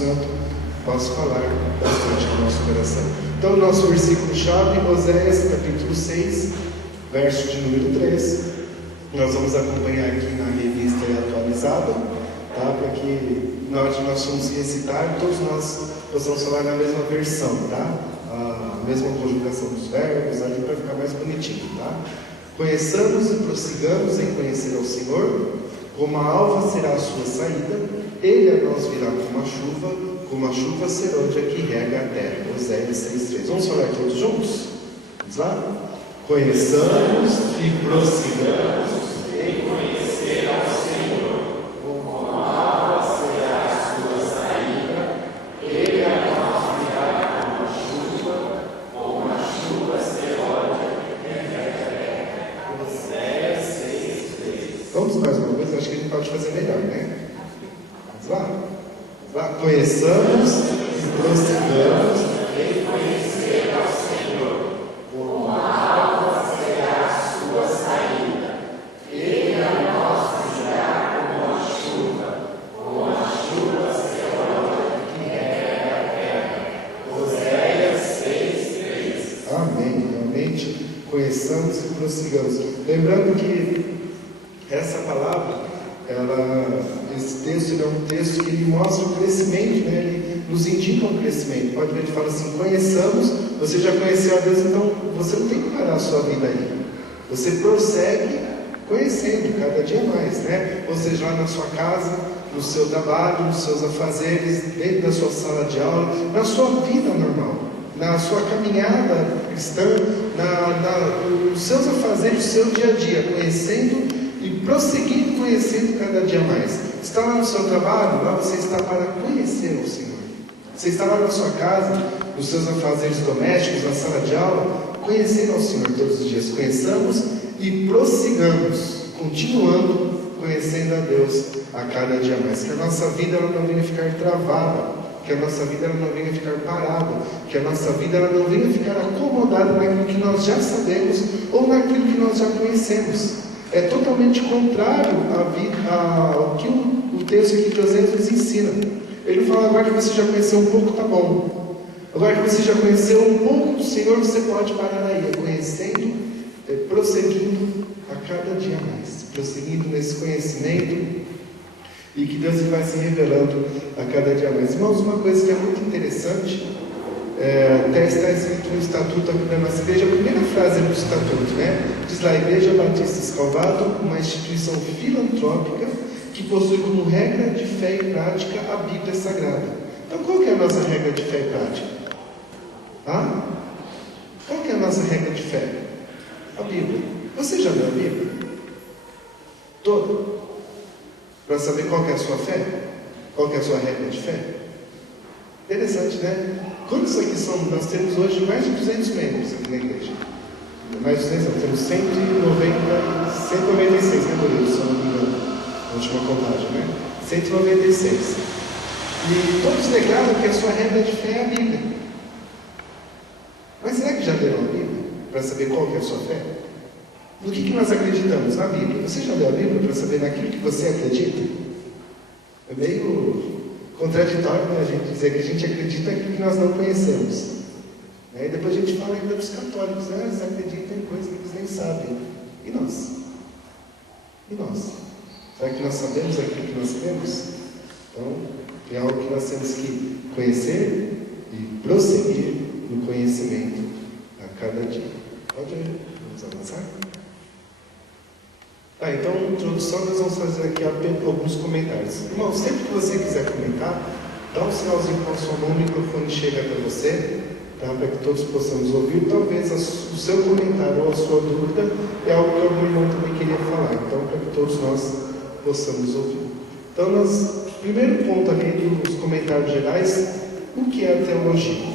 Santo possa falar bastante ao nosso coração. Então, o nosso versículo-chave, Oséias, capítulo 6, verso de número 3. Nós vamos acompanhar aqui na revista atualizada, tá? Para que na hora de nós formos recitar, todos nós possamos falar na mesma versão, tá? A mesma conjugação dos verbos, ali para ficar mais bonitinho, tá? Conheçamos e prossigamos em conhecer ao Senhor, como a alva será a sua saída, Ele a nós virá como a chuva serôdia que rega a terra. Oséias 6,3. Vamos falar todos juntos? Vamos lá? Conheçamos e prossigamos em conhecer ao Senhor, como a alva será a sua saída, Ele a nós virá como a chuva serôdia que rega a terra. Oséias 6,3. Vamos mais uma vez? Acho que a gente pode fazer melhor, né? Vamos lá? Conheçamos e prossigamos em conhecer ao Senhor, como a alva será a sua saída, Ele a nós virá como a chuva serôdia que rega a terra. Oséias 6,3. Amém. Realmente conheçamos e prossigamos. Lembrando que essa palavra, esse texto é um texto que ele mostra o crescimento, né? Ele nos indica um crescimento. Pode ver, ele fala assim: conheçamos, você já conheceu a Deus, então você não tem que parar a sua vida aí. Você prossegue conhecendo cada dia mais, né? Ou seja, lá na sua casa, no seu trabalho, nos seus afazeres, dentro da sua sala de aula, na sua vida normal, na sua caminhada cristã, nos seus afazeres, no seu dia a dia, conhecendo e prosseguindo conhecendo cada dia mais. Está lá no seu trabalho, lá você está para conhecer o Senhor. Você está lá na sua casa, nos seus afazeres domésticos, na sala de aula, conhecendo ao Senhor todos os dias. Conheçamos e prossigamos, continuando conhecendo a Deus a cada dia mais. Que a nossa vida ela não venha ficar travada, que a nossa vida ela não venha ficar parada, que a nossa vida ela não venha ficar acomodada naquilo que nós já sabemos ou naquilo que nós já conhecemos. É totalmente contrário ao que o texto aqui de Oséias nos ensina. Ele fala: agora que você já conheceu um pouco, tá bom. Agora que você já conheceu um pouco do Senhor, você pode parar aí, conhecendo, prosseguindo a cada dia mais, prosseguindo nesse conhecimento, e que Deus vai se revelando a cada dia mais. Irmãos, uma coisa que é muito interessante, até está escrito no Estatuto da nossa igreja, a primeira frase do Estatuto, né? Diz lá: Igreja Batista Escalvado, uma instituição filantrópica que possui como regra de fé e prática a Bíblia Sagrada. Então, qual que é a nossa regra de fé e prática? Qual que é a nossa regra de fé? A Bíblia. Você já leu a Bíblia? Toda? Para saber qual que é a sua fé? Qual que é a sua regra de fé? Interessante, né? Quantos aqui são? Nós temos hoje mais de 200 membros aqui na igreja. Mais de 200, nós temos 196, né, Murilo? Se eu não me engano, a última contagem, né? 196. E todos declaram que a sua regra de fé é a Bíblia. Mas será que já leram a Bíblia? Para saber qual que é a sua fé? No que nós acreditamos? Na Bíblia. Você já leu a Bíblia para saber naquilo que você acredita? É meio contraditório, né, a gente dizer que a gente acredita naquilo que nós não conhecemos. E depois a gente fala ainda dos católicos, né? Eles acreditam em coisas que eles nem sabem. E nós? E nós? Será que nós sabemos aquilo que nós temos? Então, é algo que nós temos que conhecer e prosseguir no conhecimento a cada dia. Pode ir? Vamos avançar? Então, na introdução, nós vamos fazer aqui alguns comentários. Irmão, sempre que você quiser comentar, dá um sinalzinho com a sua mão, o microfone chega até você, tá? Para que todos possamos ouvir. Talvez o seu comentário ou a sua dúvida é algo que algum irmão também queria falar. Então, para que todos nós possamos ouvir. Então, primeiro ponto ali dos comentários gerais, o que é a teologia?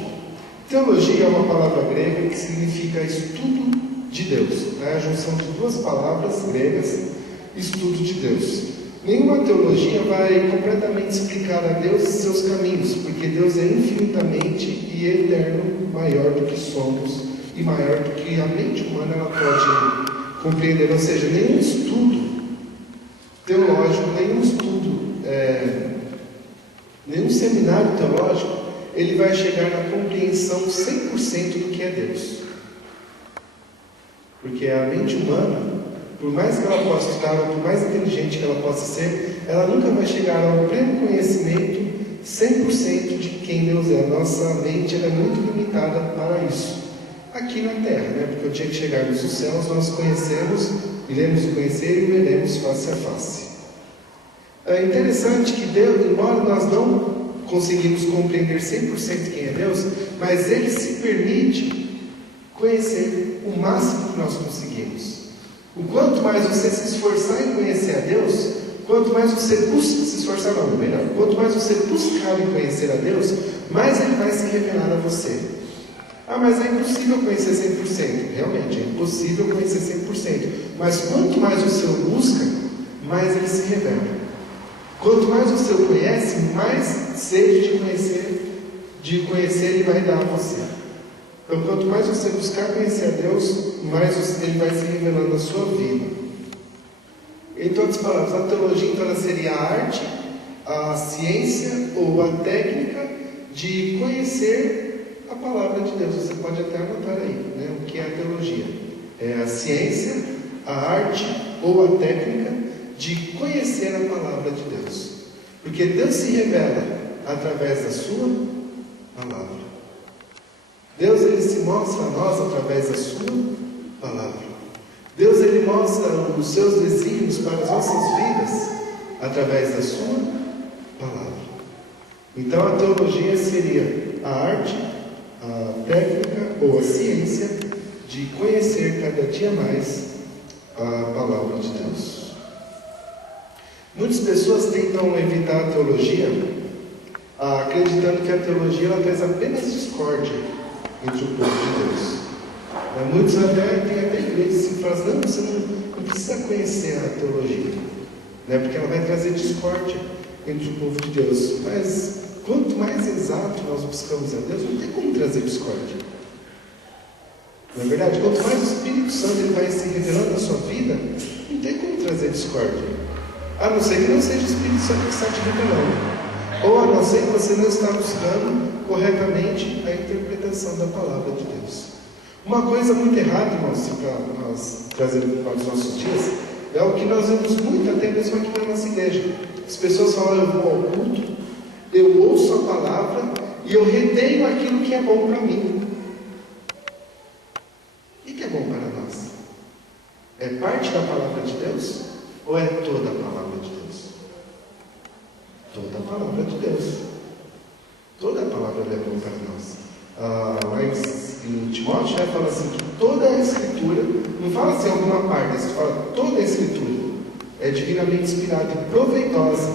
Teologia é uma palavra grega que significa estudo de Deus, né? A junção de duas palavras gregas, estudo de Deus. Nenhuma teologia vai completamente explicar a Deus e seus caminhos, porque Deus é infinitamente e eterno, maior do que somos e maior do que a mente humana ela pode compreender. Ou seja, nenhum estudo teológico, nenhum seminário teológico, ele vai chegar na compreensão 100% do que é Deus. Porque a mente humana, por mais que ela possa estudar, por mais inteligente que ela possa ser, ela nunca vai chegar ao pleno conhecimento 100% de quem Deus é. A nossa mente é muito limitada para isso. Aqui na Terra, né? Porque o dia que chegarmos nos céus, nós conhecemos, iremos o conhecer e o veremos face a face. É interessante que Deus, embora nós não conseguimos compreender 100% quem é Deus, mas Ele se permite conhecer o máximo que nós conseguimos. O quanto mais você se esforçar em conhecer a Deus, quanto mais você busca, se esforçar não, melhor, quanto mais você buscar em conhecer a Deus, mais Ele vai se revelar a você. Ah, mas é impossível conhecer 100%. Realmente, é impossível conhecer 100%. Mas quanto mais o seu busca, mais Ele se revela. Quanto mais o seu conhece, mais sede de conhecer Ele vai dar a você. Então, quanto mais você buscar conhecer a Deus, mais Ele vai se revelando na sua vida. Em todas as palavras, a teologia então ela seria a arte, a ciência ou a técnica de conhecer a palavra de Deus. Você pode até anotar aí, né, o que é a teologia. É a ciência, a arte ou a técnica de conhecer a palavra de Deus. Porque Deus se revela através da sua palavra. Deus ele se mostra a nós através da sua palavra. Deus ele mostra os seus desígnios para as nossas vidas através da sua palavra. Então a teologia seria a arte, a técnica ou a ciência de conhecer cada dia mais a palavra de Deus. Muitas pessoas tentam evitar a teologia, acreditando que a teologia ela traz apenas discórdia entre o povo de Deus. Muitos até têm até igrejas que falam, não, você não precisa conhecer a teologia, né, porque ela vai trazer discórdia entre o povo de Deus. Mas quanto mais exato nós buscamos a Deus, não tem como trazer discórdia. Não é verdade? Quanto mais o Espírito Santo ele vai se revelando na sua vida, não tem como trazer discórdia. A não ser que não seja o Espírito Santo que está te revelando. Ou a não ser que você não está buscando corretamente a interpretação da palavra de Deus. Uma coisa muito errada, irmãos, para nós trazermos para os nossos dias, é o que nós vemos muito até mesmo aqui na nossa igreja. As pessoas falam, eu vou ao culto, eu ouço a palavra e eu retenho aquilo que é bom para mim. E que é bom para nós? É parte da palavra de Deus? Ou é toda a palavra de Deus? Toda a palavra de Deus. Toda a palavra é boa para nós. Mas em Timóteo fala assim que toda a Escritura, não fala assim alguma parte, fala toda a Escritura é divinamente inspirada e proveitosa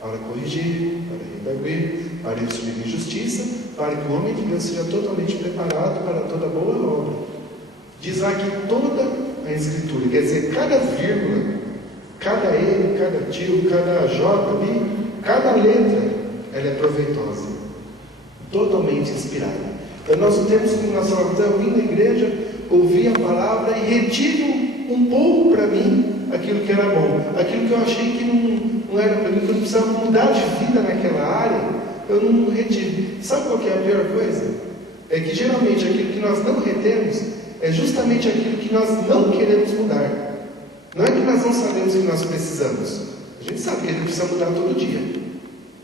para corrigir, para redarguir, para instruir em justiça, para que o homem de Deus seja totalmente preparado para toda boa obra. Diz lá que toda a Escritura, quer dizer, cada vírgula, cada N, cada tio, cada J ali, cada letra, ela é proveitosa, totalmente inspirada. Então nós não temos como na sua vida, eu vim na igreja, ouvi a palavra e retiro um pouco para mim aquilo que era bom, aquilo que eu achei que não era para mim, que eu precisava mudar de vida naquela área, eu não retiro. Sabe qual que é a pior coisa? É que geralmente aquilo que nós não retemos é justamente aquilo que nós não queremos mudar. Não é que nós não sabemos que nós precisamos. A gente sabe que a gente precisa mudar todo dia.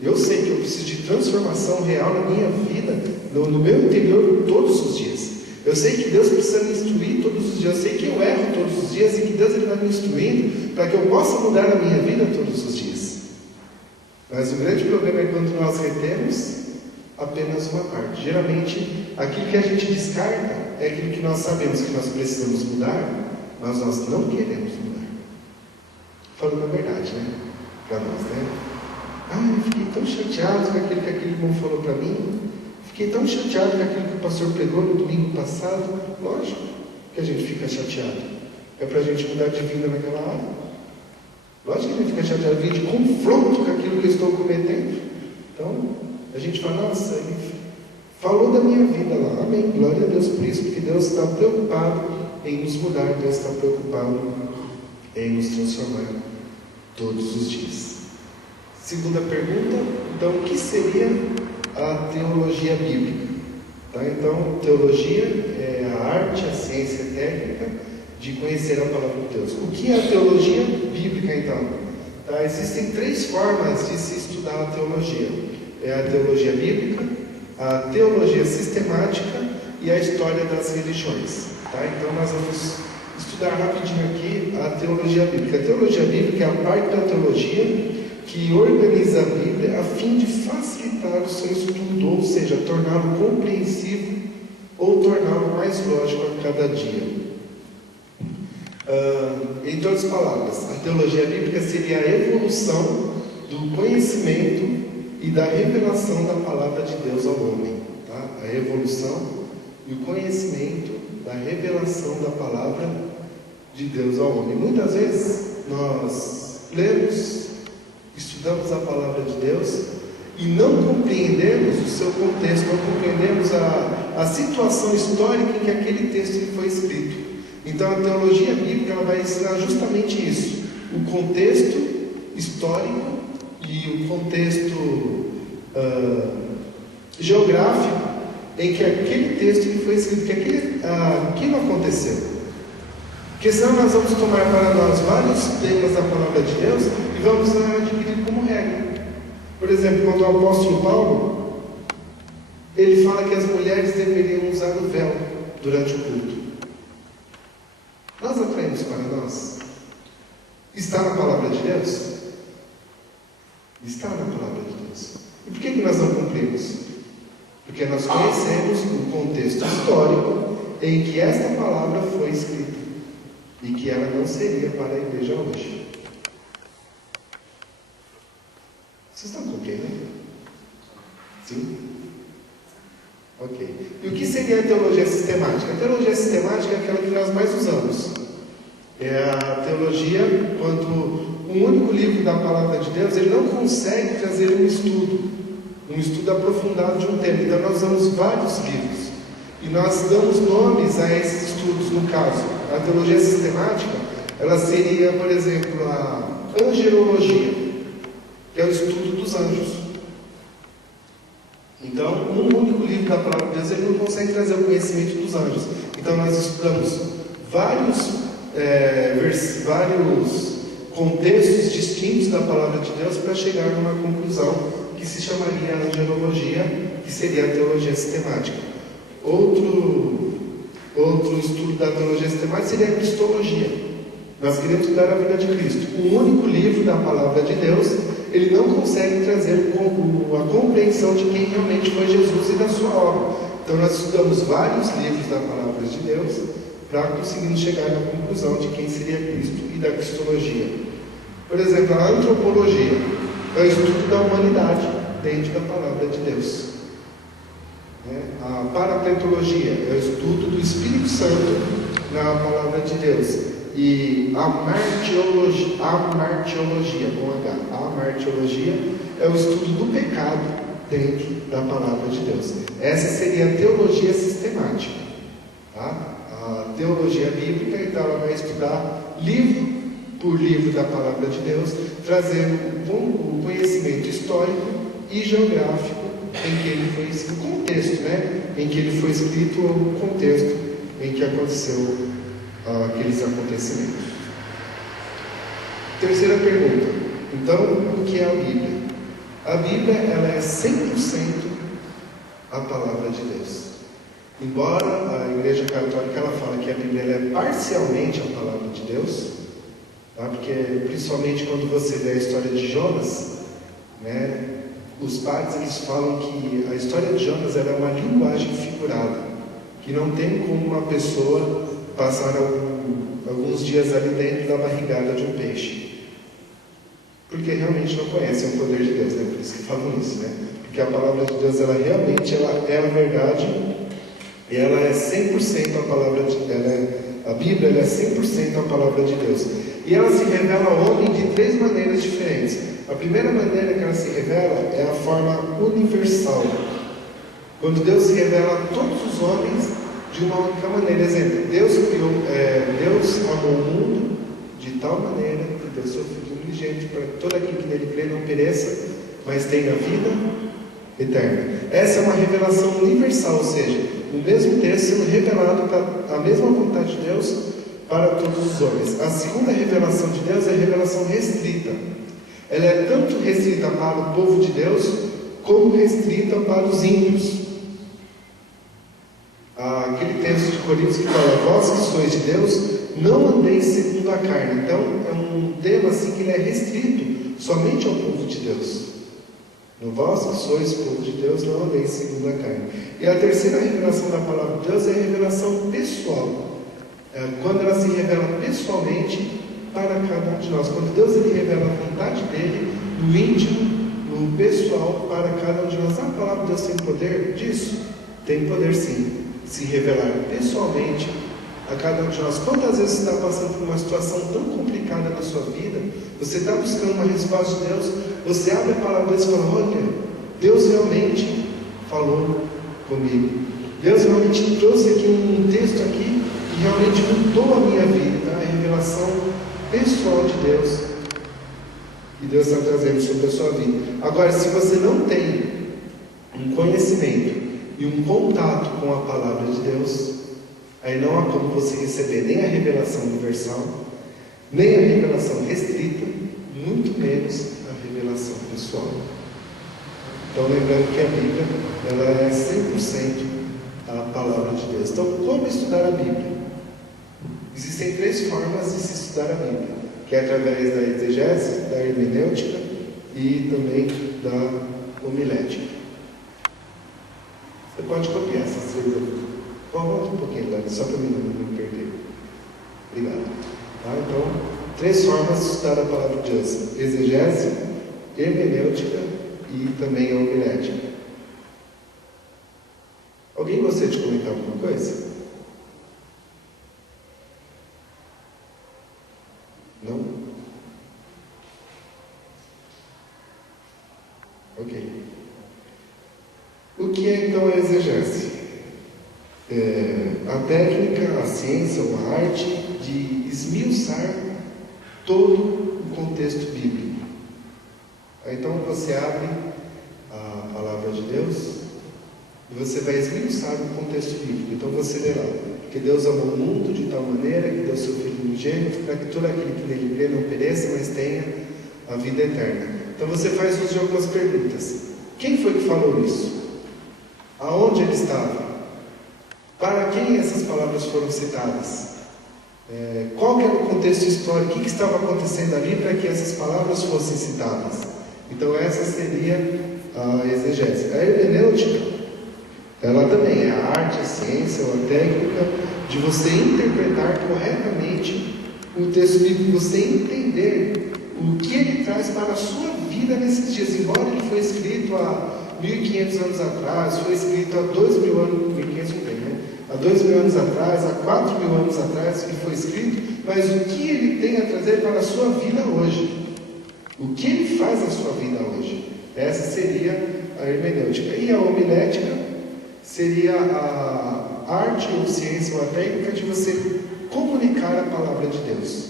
Eu sei que eu preciso de transformação real na minha vida, no meu interior, todos os dias. Eu sei que Deus precisa me instruir todos os dias. Eu sei que eu erro todos os dias e que Deus ele vai me instruindo para que eu possa mudar a minha vida todos os dias. Mas o grande problema é quando nós retemos apenas uma parte. Geralmente, aquilo que a gente descarta é aquilo que nós sabemos que nós precisamos mudar, mas nós não queremos mudar. Falando a verdade, né? Para nós, né? Eu fiquei tão chateado com aquilo que aquele irmão falou para mim. Fiquei tão chateado com aquilo que o pastor pregou no domingo passado. Lógico que a gente fica chateado. É para a gente mudar de vida naquela área. Lógico que a gente fica chateado, vir de confronto com aquilo que eu estou cometendo. Então, a gente fala, nossa, ele falou da minha vida lá. Amém. Glória a Deus por isso, porque Deus está preocupado em nos mudar. Deus está preocupado em nos transformar todos os dias. Segunda pergunta, então, o que seria a teologia bíblica? Tá? Então, teologia é a arte, a ciência técnica de conhecer a palavra de Deus. O que é a teologia bíblica, então? Tá? Existem 3 formas de se estudar a teologia. É a teologia bíblica, a teologia sistemática e a história das religiões. Tá? Então, nós vamos estudar rapidinho aqui a teologia bíblica. A teologia bíblica é a parte da teologia que organiza a Bíblia a fim de facilitar o seu estudo, ou seja, torná-lo compreensivo ou torná-lo mais lógico a cada dia. Em todas as palavras, a teologia bíblica seria a evolução do conhecimento e da revelação da palavra de Deus ao homem. Tá? A evolução e o conhecimento da revelação da palavra de Deus ao homem. Muitas vezes nós lemos, estudamos a palavra de Deus e não compreendemos o seu contexto, não compreendemos a situação histórica em que aquele texto foi escrito. Então a teologia bíblica ela vai ensinar justamente isso, o contexto histórico e o contexto geográfico em que aquele texto foi escrito, que aquilo aconteceu. Porque senão nós vamos tomar para nós vários temas da palavra de Deus e vamos adquirir como regra. Por exemplo, quando o apóstolo Paulo, ele fala que as mulheres deveriam usar o véu durante o culto. Nós atraímos para nós. Está na palavra de Deus? Está na palavra de Deus. E por que nós não cumprimos? Porque nós conhecemos o contexto histórico em que esta palavra foi escrita e que ela não seria para a igreja hoje. Vocês estão compreendendo? Sim? Ok. E o que seria a teologia sistemática? A teologia sistemática é aquela que nós mais usamos. É a teologia quando um único livro da palavra de Deus ele não consegue trazer um estudo aprofundado de um tema. Então nós usamos vários livros e nós damos nomes a esses estudos. No caso, a teologia sistemática, ela seria, por exemplo, a angelologia, que é o estudo dos anjos. Então, um único livro da palavra de Deus ele não consegue trazer o conhecimento dos anjos. Então nós estudamos vários contextos distintos da palavra de Deus para chegar numa conclusão que se chamaria angelologia, que seria a teologia sistemática. Outro estudo da teologia sistemática seria a cristologia. Nós queremos estudar a vida de Cristo. Um único livro da palavra de Deus, ele não consegue trazer a compreensão de quem realmente foi Jesus e da sua obra. Então nós estudamos vários livros da palavra de Deus para conseguir chegar na conclusão de quem seria Cristo e da cristologia. Por exemplo, a antropologia é o estudo da humanidade dentro da palavra de Deus. A paracletologia é o estudo do Espírito Santo na palavra de Deus. E a martiologia com H, a martiologia é o estudo do pecado dentro da palavra de Deus. Essa seria a teologia sistemática. Tá? A teologia bíblica, então, ela vai estudar livro por livro da palavra de Deus, trazendo o conhecimento histórico e geográfico em que ele foi escrito, o contexto, em que ele foi escrito, ou o contexto em que aconteceu aqueles acontecimentos. Terceira pergunta. Então, o que é a Bíblia? A Bíblia ela é 100% a palavra de Deus. Embora a Igreja Católica ela fala que a Bíblia ela é parcialmente a palavra de Deus, tá? Porque principalmente quando você vê a história de Jonas, os padres eles falam que a história de Jonas ela é uma linguagem figurada, que não tem como uma pessoa passar alguns dias ali dentro da barrigada de um peixe, porque realmente não conhecem o poder de Deus, por isso que falam isso, porque a palavra de Deus ela realmente ela é a verdade, e ela é 100% a palavra de Deus. A Bíblia ela é 100% a palavra de Deus, e ela se revela ao homem de 3 maneiras diferentes. A primeira maneira que ela se revela é a forma universal, quando Deus se revela a todos os homens de uma única maneira. Exemplo, Deus amou o mundo de tal maneira que deu seu Filho unigênito unigênito, para que todo aquele que nele crê não pereça, mas tenha vida eterna. Essa é uma revelação universal, ou seja, o mesmo texto sendo revelado a mesma vontade de Deus para todos os homens. A segunda revelação de Deus é a revelação restrita. Ela é tanto restrita para o povo de Deus, como restrita para os ímpios. Aquele texto de Coríntios que fala: vós que sois de Deus, não andeis segundo a carne. Então é um tema assim que ele é restrito somente ao povo de Deus. No vós que sois povo de Deus, não andeis segundo a carne. E a terceira revelação da palavra de Deus é a revelação pessoal. Quando ela se revela pessoalmente para cada um de nós. Quando Deus ele revela a vontade dele no íntimo, no pessoal, para cada um de nós. A palavra de Deus tem poder disso? Tem poder sim. Se revelar pessoalmente a cada um de nós. Quantas vezes você está passando por uma situação tão complicada na sua vida, você está buscando uma resposta de Deus, você abre a palavra de Deus e fala: olha, Deus realmente falou comigo. Deus realmente trouxe aqui um texto aqui e realmente mudou a minha vida. A revelação pessoal de Deus que Deus está trazendo sobre a sua vida. Agora, se você não tem um conhecimento e um contato com a palavra de Deus, aí não há como você receber nem a revelação universal, nem a revelação restrita, muito menos a revelação pessoal. Então, lembrando que a Bíblia, ela é 100% a palavra de Deus. Então, como estudar a Bíblia? Existem 3 formas de se estudar a Bíblia, que é através da exegese, da hermenêutica e também da homilética. Você pode copiar essas 3 aqui. Volta um pouquinho, Dani, só para mim não me perder. Obrigado. Tá? Então, 3 formas de estudar a palavra de Deus: exegese, hermenêutica e também a homilética. Alguém gostaria de comentar alguma coisa? Não? Ok. O que é então a exegese? A técnica, a ciência ou a arte de esmiuçar todo o contexto bíblico. Então você abre a palavra de Deus e você vai esmiuçar o contexto bíblico. Então você lê lá: que Deus amou o mundo de tal maneira que deu seu Filho unigênito, para que todo aquele que nele crê não pereça, mas tenha a vida eterna. Então você faz uso de algumas perguntas. Quem foi que falou isso? Aonde ele estava? Para quem essas palavras foram citadas? Qual que era o contexto histórico? O que estava acontecendo ali para que essas palavras fossem citadas? Então essa seria a exegese. A hermenêutica, ela também é a arte, a ciência ou a técnica de você interpretar corretamente o texto bíblico, você entender o que ele traz para a sua vida nesses dias. Embora ele foi escrito há 1.500 anos atrás, foi escrito há 2.000 anos, 1.500 não tem, né? Há 2.000 anos atrás, há 4.000 anos atrás que foi escrito, mas o que ele tem a trazer para a sua vida hoje? O que ele faz na sua vida hoje? Essa seria a hermenêutica. E a homilética seria a arte ou ciência ou a técnica de você comunicar a palavra de Deus.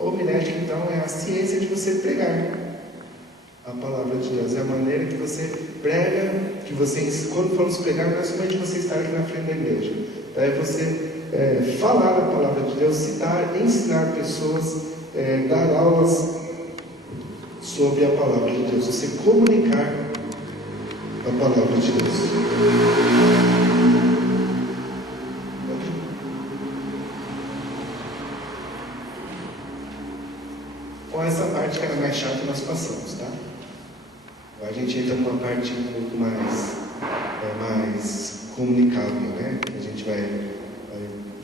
A homilética, então, é a ciência de você pregar a palavra de Deus. É a maneira que você prega, que você, quando falamos pregar, não é somente você estar aqui na frente da igreja. É você falar a palavra de Deus, citar, ensinar pessoas, dar aulas sobre a palavra de Deus. Você comunicar a palavra de Deus. Com essa parte que era mais chata, nós passamos, tá? Agora a gente entra numa parte um pouco mais comunicável, né? A gente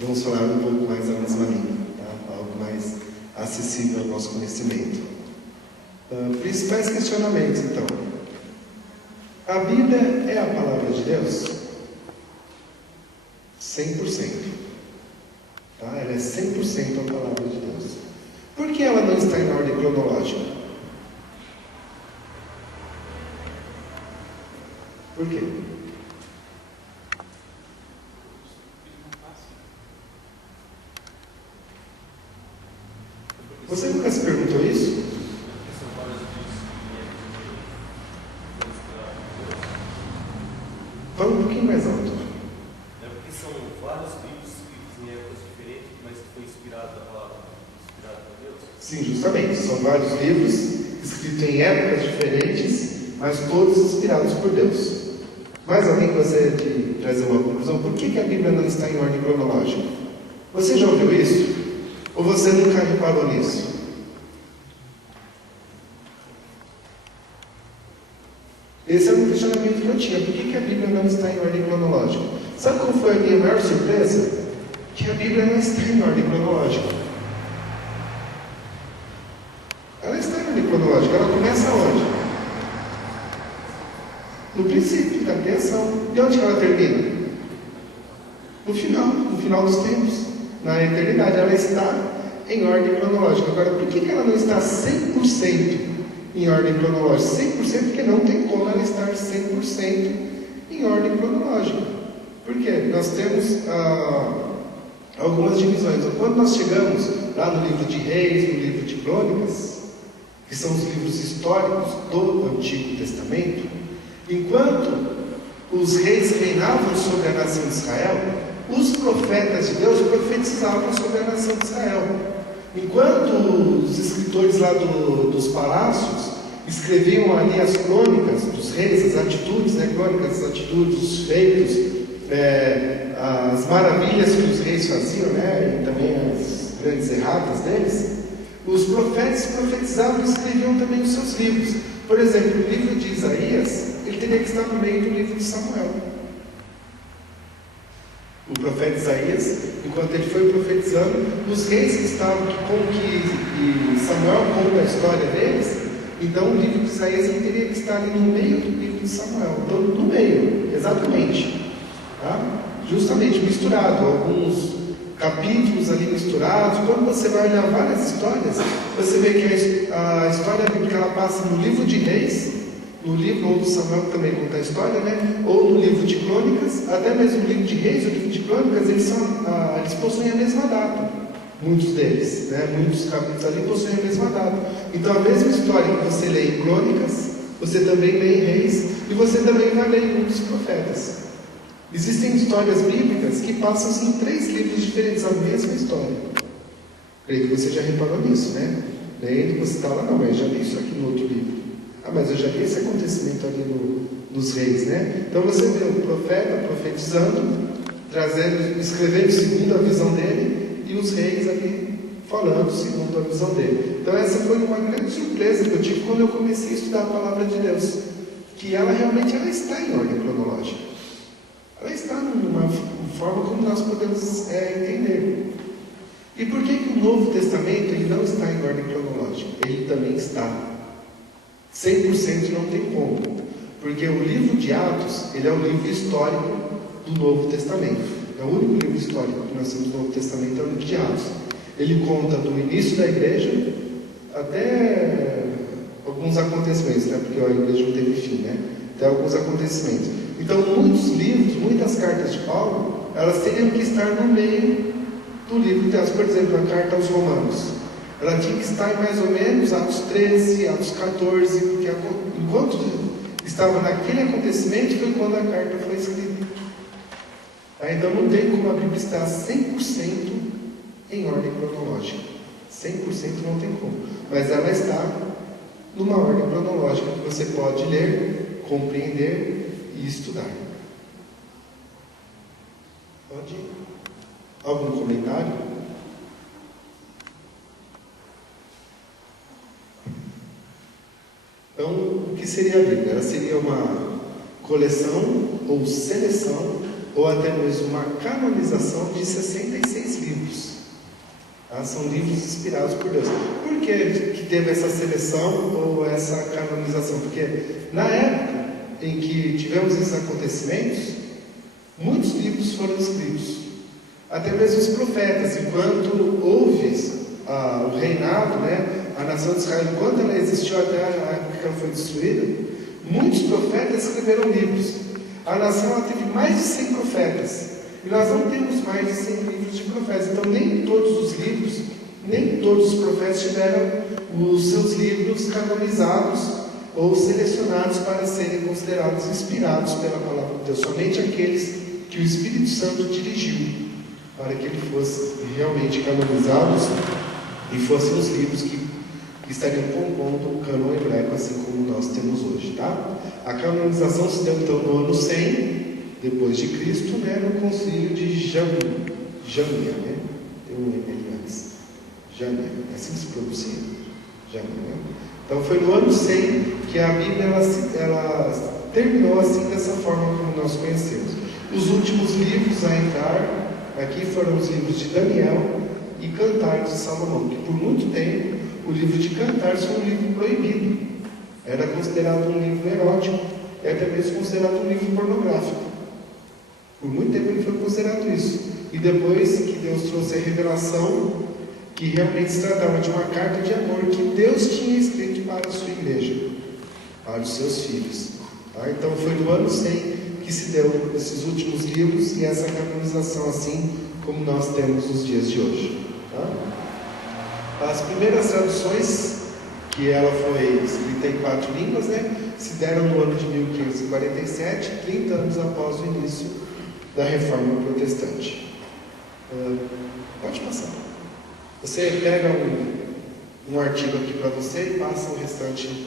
vamos falar um pouco mais a mesma língua, tá? Algo mais acessível ao nosso conhecimento. Principais questionamentos, então. A Bíblia é a palavra de Deus? 100%. Tá? Ela é 100% a palavra de Deus. Por que ela não está em ordem cronológica? Por quê? Você nunca se perguntou isso? são vários livros, escritos em épocas diferentes, mas todos inspirados por Deus. Mais alguém gostaria de trazer uma conclusão? Por que a Bíblia não está em ordem cronológica? Você já ouviu isso? Ou você nunca reparou nisso? Esse é um questionamento que eu tinha. Por que a Bíblia não está em ordem cronológica? Sabe qual foi a minha maior surpresa? Que a Bíblia não está em ordem cronológica. Ela está em ordem cronológica. Ela começa onde? No princípio da criação. E onde ela termina? No final dos tempos, na eternidade. Ela está em ordem cronológica. Agora, por que ela não está 100% em ordem cronológica? 100% porque não tem como ela estar 100% em ordem cronológica. Por quê? Nós temos algumas divisões. Quando nós chegamos lá no livro de Reis, no livro de Crônicas, que são os livros históricos do Antigo Testamento, enquanto os reis reinavam sobre a nação de Israel, os profetas de Deus profetizavam sobre a nação de Israel. Enquanto os escritores lá dos palácios escreviam ali as crônicas dos reis, as atitudes, crônicas, as atitudes, os feitos, as maravilhas que os reis faziam, e também as grandes erratas deles, os profetas profetizavam e escreviam também os seus livros. Por exemplo, o livro de Isaías, ele teria que estar no meio do livro de Samuel. O profeta Isaías, enquanto ele foi profetizando, os reis que estavam, e Samuel conta a história deles, então o livro de Isaías ele teria que estar ali no meio do livro de Samuel. Então, no meio, exatamente. Tá? Justamente misturado, alguns capítulos ali misturados. Quando você vai olhar várias histórias, você vê que a história bíblica ela passa no livro de Reis, no livro ou do Samuel, que também conta a história, ou no livro de Crônicas, até mesmo no livro de Reis, o livro de Crônicas, eles possuem a mesma data, muitos deles, muitos capítulos ali possuem a mesma data. Então a mesma história que você lê em Crônicas, você também lê em Reis, e você também vai ler em muitos profetas. Existem histórias bíblicas que passam em 3 livros diferentes, a mesma história. Creio que você já reparou nisso, Nem você está lá, não, mas já li isso aqui no outro livro. Mas eu já vi esse acontecimento ali nos reis, Então você vê o profeta profetizando, escrevendo segundo a visão dele, e os reis ali falando segundo a visão dele. Então essa foi uma grande surpresa que eu tive quando eu comecei a estudar a palavra de Deus, que ela realmente está em ordem cronológica. Ela está numa forma como nós podemos entender. E por que o Novo Testamento ele não está em ordem cronológica? Ele também está. 100% não tem como. Porque o livro de Atos, ele é o livro histórico do Novo Testamento. É o único livro histórico que nós temos no Novo Testamento, é o livro de Atos. Ele conta do início da igreja até alguns acontecimentos, porque a igreja não teve fim, até alguns acontecimentos. Então, muitos livros, muitas cartas de Paulo, elas teriam que estar no meio do livro de Atos. Por exemplo, a carta aos Romanos, ela tinha que estar em mais ou menos Atos 13, Atos 14, porque enquanto estava naquele acontecimento foi quando a carta foi escrita. Então não tem como a Bíblia estar 100% em ordem cronológica. 100% não tem como. Mas ela está numa ordem cronológica que você pode ler, compreender e estudar. Pode? Algum comentário? Então, o que seria a Bíblia? Ela seria uma coleção ou seleção, ou até mesmo uma canonização de 66 livros. São livros inspirados por Deus. Por que teve essa seleção ou essa canonização? Porque na época em que tivemos esses acontecimentos, muitos livros foram escritos. Até mesmo os profetas, enquanto houve o reinado, a nação de Israel, enquanto ela existiu até a época que ela foi destruída, muitos profetas escreveram livros. A nação ela teve mais de 100 profetas. E nós não temos mais de 100 livros de profetas. Então nem todos os livros, nem todos os profetas tiveram os seus livros canonizados ou selecionados para serem considerados inspirados pela palavra de Deus. Somente aqueles que o Espírito Santo dirigiu para que ele fosse realmente canonizados e fossem os livros que estariam compondo o cânon hebraico, assim como nós temos hoje, tá? A canonização se deu então no ano 100 depois de Cristo, né, no concílio de Jamnia, né? Tem um M ali antes. Jamnia, é assim que se pronuncia. Jamnia, né? Então foi no ano 100 que a Bíblia ela terminou assim dessa forma como nós conhecemos. Os últimos livros a entrar aqui foram os livros de Daniel e Cantares de Salomão, que por muito tempo o livro de Cantares foi um livro proibido. Era considerado um livro erótico e até mesmo considerado um livro pornográfico. Por muito tempo ele foi considerado isso. E depois que Deus trouxe a revelação que realmente se tratava de uma carta de amor que Deus tinha escrito para a sua igreja, para os seus filhos. Tá? Então foi no ano 100 que se deu esses últimos livros e essa canonização assim como nós temos nos dias de hoje. Tá? As primeiras traduções, que ela foi escrita em 4 línguas, né, se deram no ano de 1547, 30 anos após o início da Reforma Protestante. Pode passar. Você pega um artigo aqui para você e passa o restante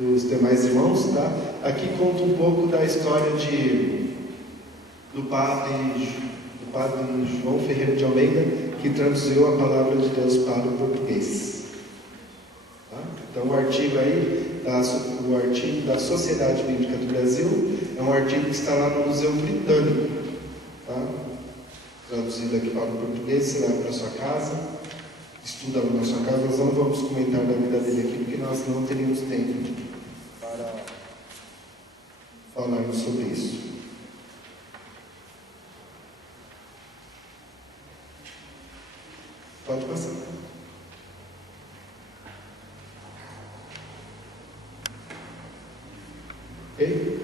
dos demais irmãos, tá? Aqui conta um pouco da história do padre João Ferreira de Almeida, que traduziu a palavra de Deus para o português. Tá? Então o artigo aí, o artigo da Sociedade Bíblica do Brasil, é um artigo que está lá no Museu Britânico. Tá? Traduzido aqui para o português, você leva para sua casa, estuda lá na sua casa. Nós não vamos comentar da vida dele aqui, porque nós não teríamos tempo para falarmos sobre isso. Pode passar. Ok?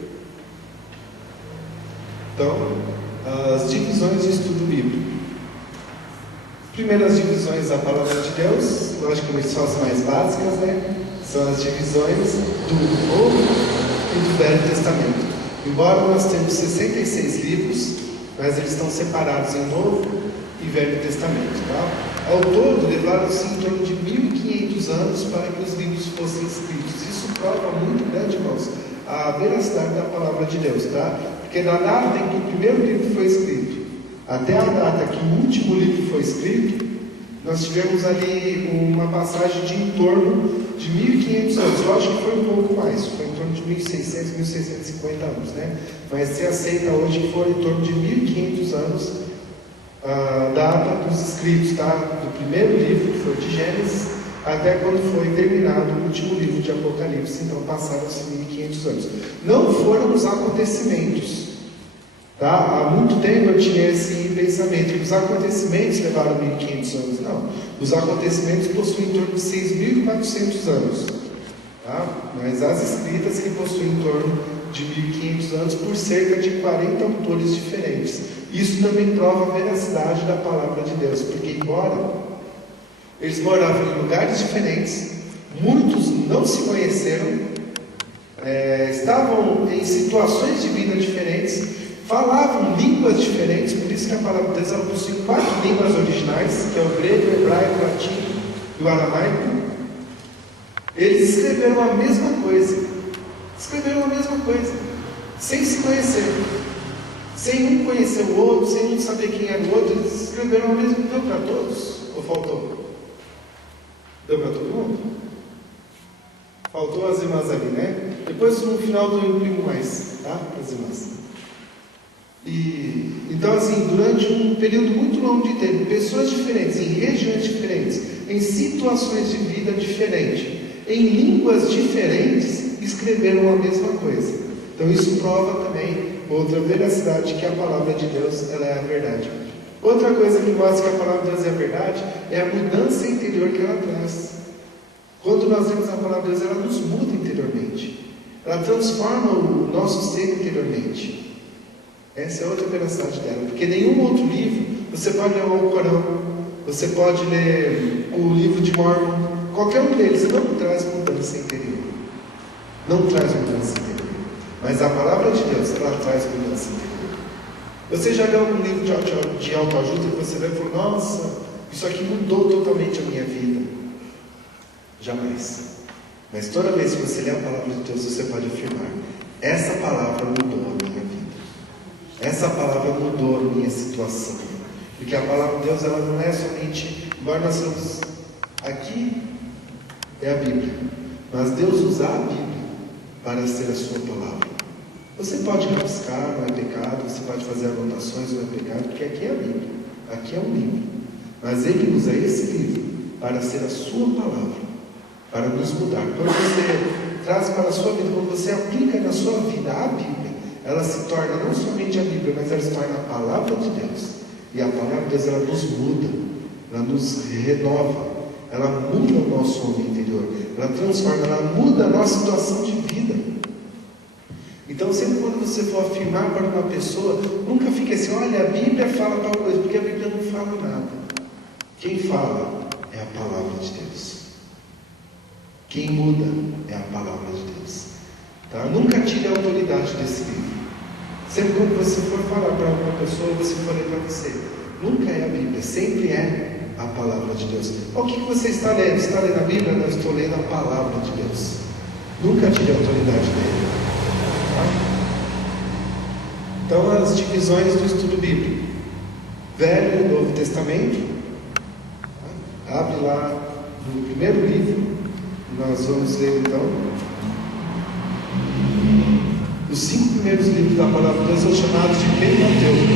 Então, as divisões de estudo bíblico. Primeiras divisões da palavra de Deus, logicamente são as mais básicas, né? São as divisões do Novo e do Velho Testamento. Embora nós temos 66 livros, mas eles estão separados em Novo e Velho Testamento, tá? Ao todo, levaram-se em torno de 1500 anos para que os livros fossem escritos. Isso prova muito, grande, irmãos, a veracidade da palavra de Deus, tá? Porque da data em que o primeiro livro foi escrito até a data que o último livro foi escrito, nós tivemos ali uma passagem de em torno de 1500 anos. Eu acho que foi um pouco mais, foi em torno de 1600, 1650 anos, né? Mas se aceita hoje que foi em torno de 1500 anos a data dos escritos, tá? Do primeiro livro, que foi de Gênesis, até quando foi terminado o último livro de Apocalipse. Então passaram-se 1500 anos. Não foram os acontecimentos, tá? Há muito tempo eu tinha esse pensamento que os acontecimentos levaram 1500 anos. Não, os acontecimentos possuem em torno de 6400 anos, tá? Mas as escritas que possuem em torno de 1500 anos por cerca de 40 autores diferentes. Isso também prova a veracidade da palavra de Deus, porque embora eles moravam em lugares diferentes, muitos não se conheceram, estavam em situações de vida diferentes, falavam línguas diferentes. Por isso que a palavra de Deus ela possui 4 línguas originais, que é o grego, o hebraico, o latim e o aramaico. Eles escreveram a mesma coisa, sem se conhecer, sem um conhecer o outro, sem um saber quem era o outro. Eles escreveram a mesma. Deu para todos? Ou faltou? Deu para todo mundo? Faltou as irmãs ali, né? Depois no final eu imprimo mais, tá? Para as irmãs. Então assim, durante um período muito longo de tempo, pessoas diferentes, em regiões diferentes, em situações de vida diferentes, em línguas diferentes, escreveram a mesma coisa. Então isso prova também outra veracidade, que a palavra de Deus ela é a verdade. Outra coisa que mostra que a palavra de Deus é a verdade é a mudança interior que ela traz. Quando nós lemos a palavra de Deus, ela nos muda interiormente, ela transforma o nosso ser interiormente. Essa é outra veracidade dela, porque nenhum outro livro, você pode ler o Corão, você pode ler o livro de Mormon, qualquer um deles não traz mudança interior, não traz mudança interior, mas a palavra de Deus, ela traz mudança interior. Você já leu um livro de autoajuda que você vai falar, nossa, isso aqui mudou totalmente a minha vida? Jamais. Mas toda vez que você lê a palavra de Deus, você pode afirmar: essa palavra mudou a minha vida. Essa palavra mudou a minha situação. Porque a palavra de Deus, ela não é somente, embora nós somos aqui, é a Bíblia. Mas Deus usa a Bíblia para ser a sua palavra. Você pode rabiscar, não é pecado. Você pode fazer anotações, não é pecado. Porque aqui é a Bíblia. Aqui é um livro. Mas Ele usa esse livro para ser a sua palavra, para nos mudar. Quando você traz para a sua vida, quando você aplica na sua vida a Bíblia, ela se torna não somente a Bíblia, mas ela se torna a palavra de Deus. E a palavra de Deus, ela nos muda, ela nos renova, ela muda o nosso homem interior, ela transforma, ela muda a nossa situação de vida. Então, sempre quando você for afirmar para uma pessoa, nunca fique assim: olha, a Bíblia fala tal coisa, porque a Bíblia não fala nada. Quem fala é a palavra de Deus. Quem muda é a palavra de Deus. Tá? Nunca tire a autoridade desse livro. Sempre quando você for falar para uma pessoa, você for ler para você, nunca é a Bíblia, sempre é a palavra de Deus. O que você está lendo? Está lendo a Bíblia? Não, estou lendo a palavra de Deus. Nunca tire a autoridade dele. Então, as divisões do estudo bíblico: Velho e Novo Testamento. Abre lá no primeiro livro, nós vamos ler então os 5 primeiros livros da palavra de Deus, são chamados de Pentateuco.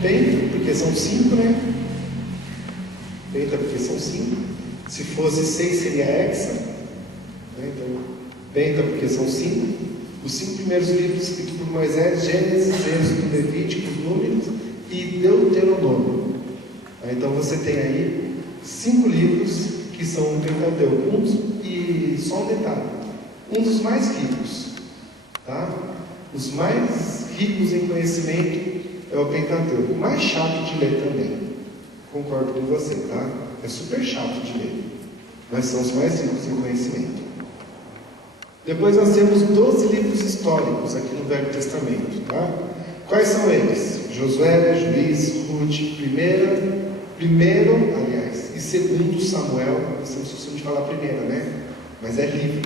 Penta, porque são 5, né? Penta, porque são 5. Se fosse 6, seria hexa, né? Então, Penta, porque são 5. Os 5 primeiros livros escritos por Moisés: Gênesis, Êxodo, Levítico, Números e Deuteronômio. Então você tem aí 5 livros que são o Pentateuco. E só um detalhe: um dos mais ricos, tá? Os mais ricos em conhecimento é o Pentateuco. O mais chato de ler também. Concordo com você, tá? É super chato de ler, mas são os mais ricos em conhecimento. Depois nós temos 12 livros históricos aqui no Velho Testamento, tá? Quais são eles? Josué, Juiz, Ruth, primeiro, aliás, e segundo Samuel. Você não precisa de falar primeira, né? Mas é livro,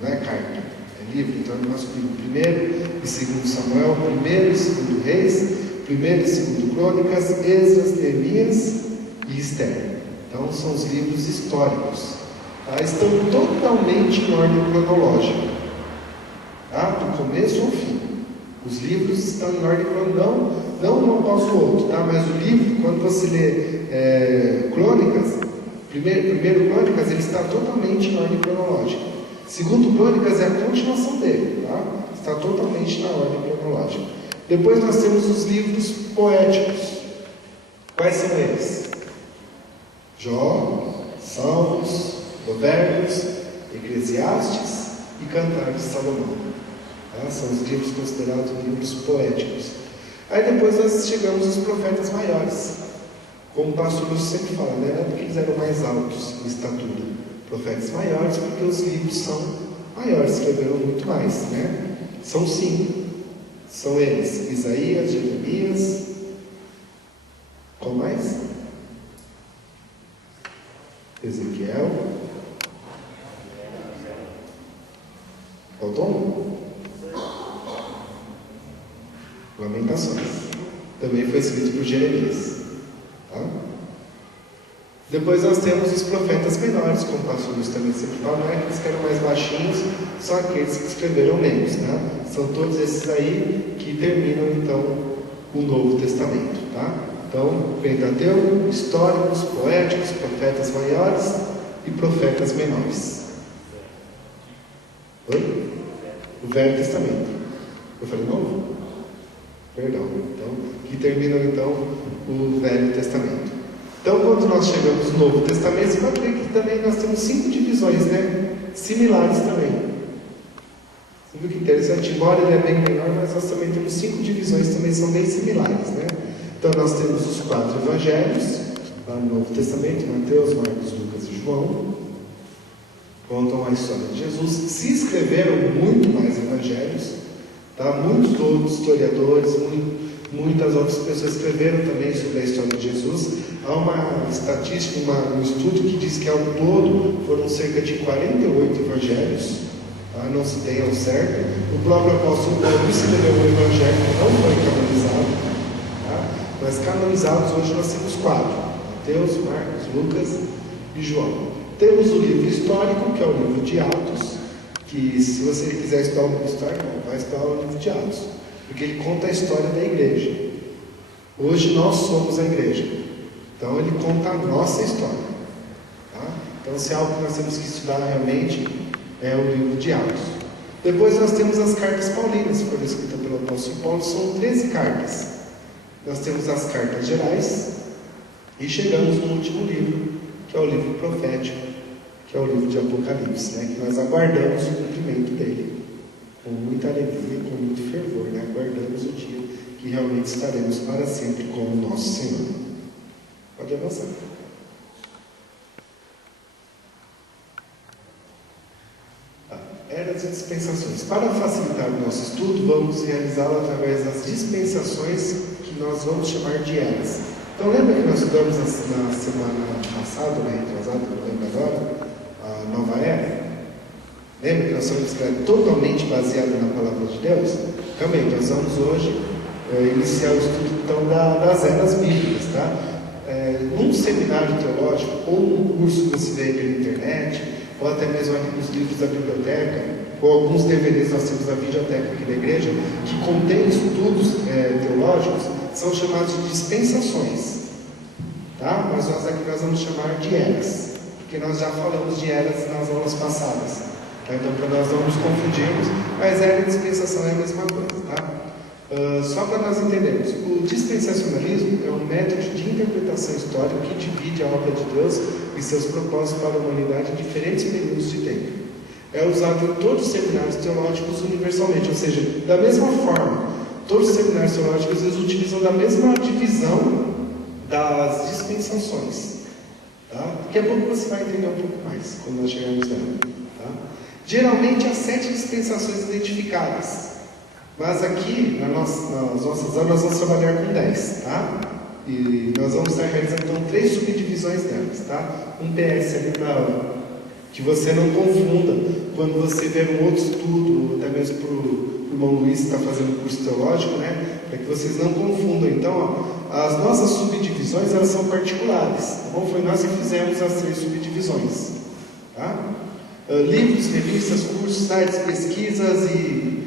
não é carta, é livro. Então é o nosso livro: primeiro e segundo Samuel, primeiro e segundo Reis, primeiro e segundo Crônicas, Esdras, Neemias e Esther. Então são os livros históricos. Estão totalmente em ordem cronológica, tá? Do começo ao fim. Os livros estão em ordem cronológica, não um após o outro, tá? Mas o livro, quando você lê Crônicas, primeiro Crônicas, ele está totalmente em ordem cronológica. Segundo Crônicas é a continuação dele, tá? Está totalmente na ordem cronológica. Depois nós temos os livros poéticos. Quais são eles? Jó, Salmos, Provérbios, Eclesiastes e Cantares de Salomão. Tá? São os livros considerados livros poéticos. Aí depois nós chegamos aos profetas maiores. Como o pastor Lúcio sempre fala, né? Não é porque eles eram mais altos em estatura. Profetas maiores, porque os livros são maiores, escreveram muito mais, né? São 5. São eles: Isaías, Jeremias. Qual mais? Ezequiel. Faltou um? Lamentações. Também foi escrito por Jeremias. Tá? Depois nós temos os profetas menores, como o pastor Lúcio também sempre fala, não é aqueles que eram mais baixinhos, são aqueles que escreveram menos. Tá? São todos esses aí que terminam então o Novo Testamento. Tá? Então, Pentateuco, históricos, poéticos, profetas maiores e profetas menores. Oi? O Velho Testamento. Eu falei novo? Perdão. Então, que terminam então o Velho Testamento. Então, quando nós chegamos no Novo Testamento, você vai ver que também nós temos 5 divisões, né? Similares também. Você viu que interessante? Embora ele é bem menor, mas nós também temos 5 divisões, também são bem similares, né? Então, nós temos os 4 evangelhos, lá no Novo Testamento: Mateus, Marcos, Lucas e João. Contam a história de Jesus. Se escreveram muito mais evangelhos, tá? Muitos outros historiadores, muitas outras pessoas escreveram também sobre a história de Jesus. Há uma estatística, um estudo que diz que ao todo foram cerca de 48 evangelhos, tá? Não se tem ao certo. O próprio apóstolo Paulo escreveu um evangelho que não foi canonizado, tá? Mas canonizados hoje nós temos 4: Mateus, Marcos, Lucas e João. Temos o livro histórico, que é o livro de Atos, que se você quiser estudar o livro histórico, vai estudar o livro de Atos, porque ele conta a história da igreja. Hoje nós somos a igreja, então ele conta a nossa história, tá? Então se é algo que nós temos que estudar realmente, é o livro de Atos. Depois nós temos as cartas paulinas, que foram escritas pelo apóstolo Paulo. São 13 cartas. Nós temos as cartas gerais e chegamos no último livro, que é o livro profético, que é o livro de Apocalipse, né? Que nós aguardamos o cumprimento dele com muita alegria, com muito fervor, né? Aguardamos o dia que realmente estaremos para sempre com o nosso Senhor. Pode avançar. Eras e dispensações. Para facilitar o nosso estudo, vamos realizá-lo através das dispensações, que nós vamos chamar de eras. Então lembra que nós estudamos na semana passada, retrasada, não lembro agora, a nova era? Lembra que nós somos totalmente baseados na palavra de Deus? Realmente, nós vamos hoje iniciar o estudo então das eras bíblicas, tá? Num seminário teológico, ou num curso que você vê pela internet, ou até mesmo aqui nos livros da biblioteca, ou alguns DVDs nós temos na videoteca aqui da igreja, que contém estudos teológicos, são chamados de dispensações, tá? Mas nós aqui nós vamos chamar de eras, porque nós já falamos de eras nas aulas passadas, tá? Então para nós não nos confundirmos, mas era e dispensação é a mesma coisa, tá? Só para nós entendermos, o dispensacionalismo é um método de interpretação histórica que divide a obra de Deus e seus propósitos para a humanidade em diferentes períodos de tempo. É usado em todos os seminários teológicos universalmente, ou seja, da mesma forma, todos os seminários teológicos eles utilizam da mesma divisão das dispensações. Tá? Daqui a pouco você vai entender um pouco mais quando nós chegarmos nela. Tá? Geralmente há 7 dispensações identificadas, mas aqui nas nossas aulas nós vamos trabalhar com 10, tá? E nós vamos estar realizando então 3 subdivisões delas, tá? Um PS ali para que você não confunda quando você vê um outro estudo, até mesmo para o irmão Luiz que está fazendo curso teológico, né? Para que vocês não confundam. Então, as nossas subdivisões elas são particulares, tá bom? Foi nós que fizemos as 3 subdivisões, tá? Livros, revistas, cursos, sites, pesquisas e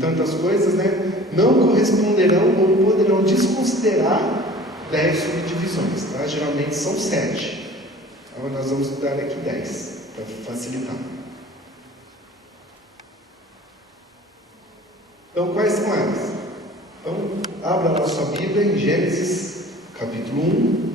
tantas coisas, né? Não corresponderão ou poderão desconsiderar 10 subdivisões, tá? Geralmente são 7. Então nós vamos estudar aqui 10, para facilitar. Então, quais são elas? Então, abra lá a sua Bíblia em Gênesis, capítulo 1.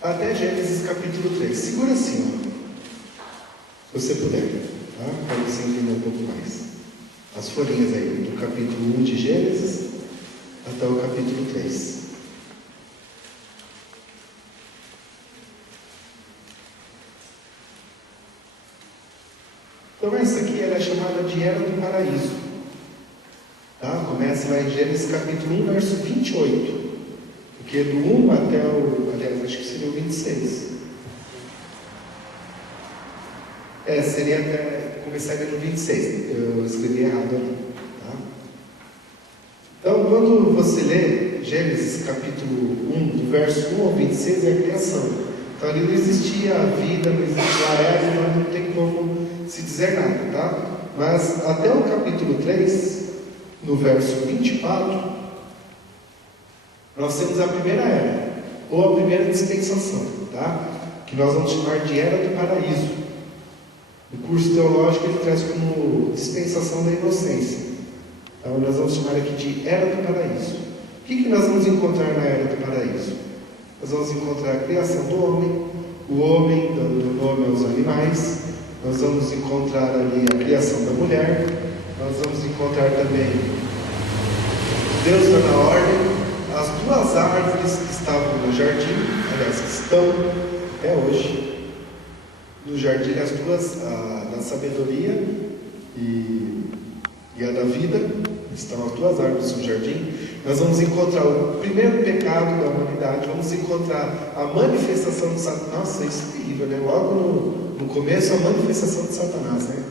Até Gênesis capítulo 3. Segura assim, ó, se você puder, tá? Para você entender um pouco mais. As folhinhas aí, do capítulo 1 de Gênesis até o capítulo 3. Então essa aqui ela é chamada de Era do Paraíso. Tá? Começa lá em Gênesis capítulo 1, verso 28. Porque do 1 até o... Aliás, acho que seria o 26. Seria até... Começaria no 26. Eu escrevi errado ali. Tá? Então, quando você lê Gênesis capítulo 1, do verso 1 ao 26, é a criação. Então ali não existia vida, não existia a era, então não tem como se dizer nada, tá? Mas até o capítulo 3, no verso 24, nós temos a primeira era, ou a primeira dispensação, tá? Que nós vamos chamar de Era do Paraíso. O curso teológico ele traz como dispensação da inocência. Então nós vamos chamar aqui de Era do Paraíso. O que nós vamos encontrar na Era do Paraíso? Nós vamos encontrar a criação do homem, o homem dando nome aos animais, nós vamos encontrar ali a criação da mulher, nós vamos encontrar também Deus dando a ordem, as 2 árvores que estavam no jardim, aliás, que estão até hoje, No jardim, as duas, a da sabedoria e a da vida, estão as duas árvores no jardim. Nós vamos encontrar o primeiro pecado da humanidade, vamos encontrar a manifestação de Satanás. Nossa, isso é terrível, né? Logo no começo, a manifestação de Satanás, né?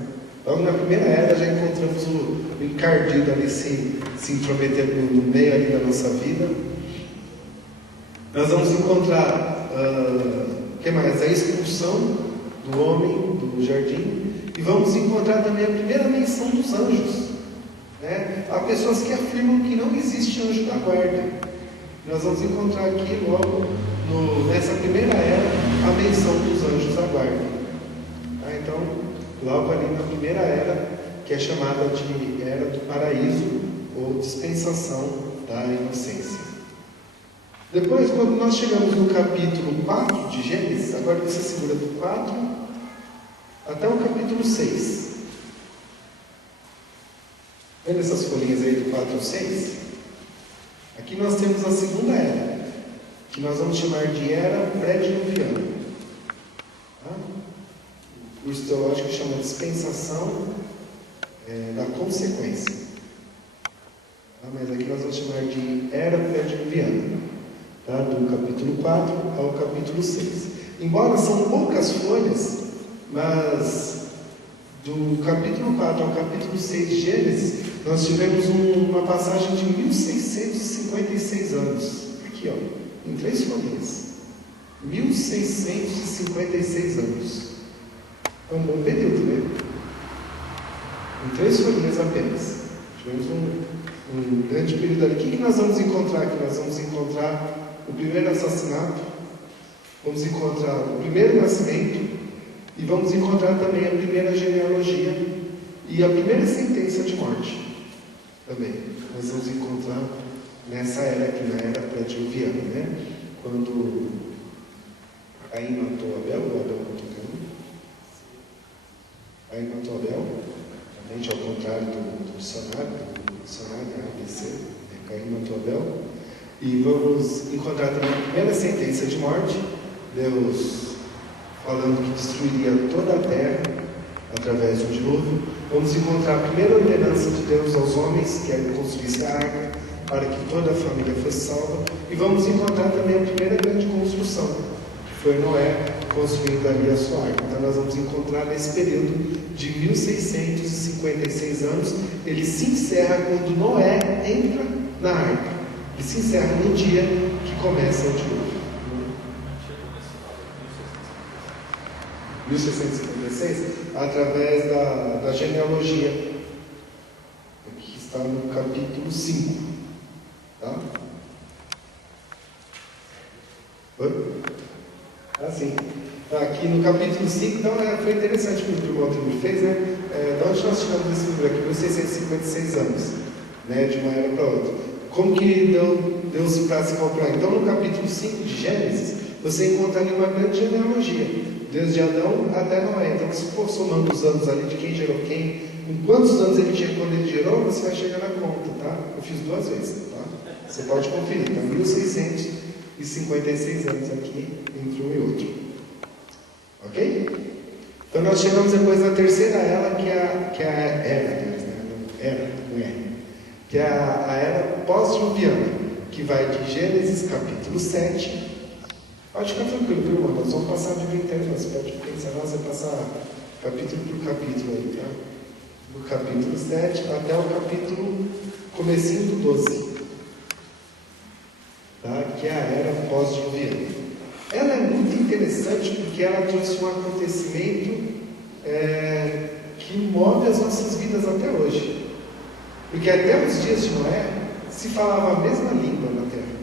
Logo na primeira era já encontramos o encardido ali se intrometendo no meio ali da nossa vida. Nós vamos encontrar o que mais? A expulsão do homem do jardim. E vamos encontrar também a primeira menção dos anjos, né? Há pessoas que afirmam que não existe anjo da guarda. Nós vamos encontrar aqui logo nessa primeira era a menção dos anjos da guarda, tá? Então, logo ali na primeira era, que é chamada de era do paraíso ou dispensação da inocência. Depois, quando nós chegamos no capítulo 4 de Gênesis, agora você segura do 4 até o capítulo 6. Vendo essas folhinhas aí do 4 ao 6? Aqui nós temos a segunda era, que nós vamos chamar de era pré-diluviana. Tá? O curso teológico chama dispensação da consequência. Tá? Mas aqui nós vamos chamar de era pré-diluviana. Tá? Do capítulo 4 ao capítulo 6. Embora são poucas folhas, mas do capítulo 4 ao capítulo 6 de Gênesis, nós tivemos uma passagem de 1656 anos. Aqui, ó, em 3 folhinhas. 1656 anos. É um bom período, né? Em 3 folhinhas apenas. Tivemos um grande período ali. O que nós vamos encontrar aqui? Nós vamos encontrar o primeiro assassinato, vamos encontrar o primeiro nascimento, e vamos encontrar também a primeira genealogia e a primeira sentença de morte. Também nós vamos encontrar nessa era aqui, na era pré-diluviana, né? Quando Caim matou Abel, ou Abel matou Caim? Caim matou Abel, realmente ao contrário do dicionário, ABC, Caim matou Abel. E vamos encontrar também a primeira sentença de morte, Deus falando que destruiria toda a terra através do dilúvio. Vamos encontrar a primeira ordenança de Deus aos homens, que é que construísse a arca, para que toda a família fosse salva. E vamos encontrar também a primeira grande construção, que foi Noé construindo ali a sua arca. Então nós vamos encontrar nesse período de 1656 anos, ele se encerra quando Noé entra na arca. E se encerra no dia que começa o dilúvio. 1656, através da genealogia, que está no capítulo 5. Tá? Oi? Assim. Tá, aqui no capítulo 5, então foi interessante o que o Walter me fez, né? De onde nós tiramos esse número aqui? 1656 anos, né? De uma era para outra. Como que Deus para se calcular? Então, no capítulo 5 de Gênesis, você encontra ali uma grande genealogia, desde Adão até Noé. Então, se for somando os anos ali de quem gerou quem, em quantos anos ele tinha quando ele gerou, você vai chegar na conta, tá? Eu fiz 2 vezes, tá? Você pode conferir, tá? 1656 anos aqui, entre um e outro. Ok? Então, nós chegamos depois na terceira era, que é a era deles, né? Que é a era pós-diluviana, que vai de Gênesis capítulo 7. Pode ficar tranquilo, viu, irmão? Nós vamos passar de livro inteiro, você pode pensar, você passar capítulo por capítulo aí, tá? Do capítulo 7 até o capítulo comecinho do 12. Tá? Que é a era pós-diluviana. Ela é muito interessante porque ela trouxe um acontecimento que move as nossas vidas até hoje. Porque até os dias de Noé se falava a mesma língua na terra.